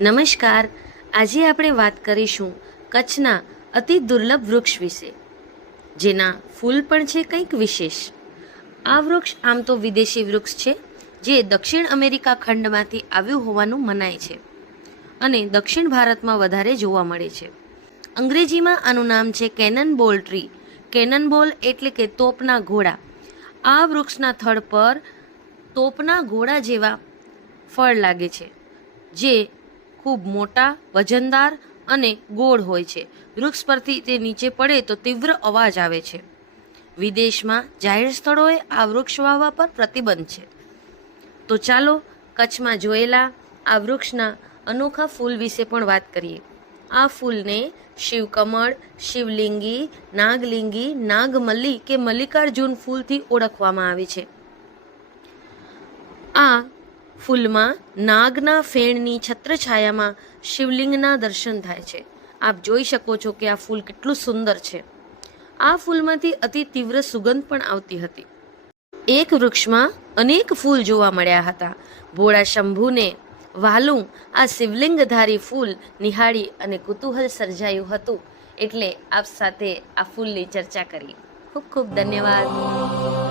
નમસ્કાર. આજે આપણે વાત કરીશું કચ્છના અતિ દુર્લભ વૃક્ષ વિશે, જેના ફૂલ પણ છે કંઈક વિશેષ. આ વૃક્ષ આમ તો વિદેશી વૃક્ષ છે, જે દક્ષિણ અમેરિકા ખંડમાંથી આવ્યું હોવાનું મનાય છે અને દક્ષિણ ભારતમાં વધારે જોવા મળે છે. અંગ્રેજીમાં આનું નામ છે કેનનબોલ ટ્રી. કેનનબોલ એટલે કે તોપના ઘોડા. આ વૃક્ષના થડ પર તોપના ઘોડા જેવા ફળ લાગે છે, જે ખૂબ મોટા, વજનદાર અને ગોળ હોય છે. વૃક્ષ પરથી તે નીચે પડે તો તીવ્ર અવાજ આવે છે. વિદેશમાં જાહેર સ્થળોએ આ વૃક્ષ વાવવા પર પ્રતિબંધ છે. તો ચાલો કચ્છમાં જોયેલા આ વૃક્ષના અનોખા ફૂલ વિશે પણ વાત કરીએ. આ ફૂલને શિવકમળ, શિવલિંગી, નાગલિંગી, નાગમલ્લી કે મલ્લિકાર્જુન ફૂલથી ઓળખવામાં આવે છે. આ ફૂલમાં નાગના ફેણની છત્રછાયામાં શિવલિંગના દર્શન થાય છે. આપ જોઈ શકો છો કે આ ફૂલ કેટલું સુંદર છે. આ ફૂલમાંથી અતિ તીવ્ર સુગંધ પણ આવતી હતી. એક વૃક્ષમાં અનેક ફૂલ જોવા મળ્યા હતા. ભોળા શંભુને વાલું આ શિવલિંગધારી ફૂલ નિહાળી અને કુતૂહલ સર્જાયું હતું, એટલે આપ સાથે આ ફૂલની ચર્ચા કરી. ખૂબ ખૂબ ધન્યવાદ.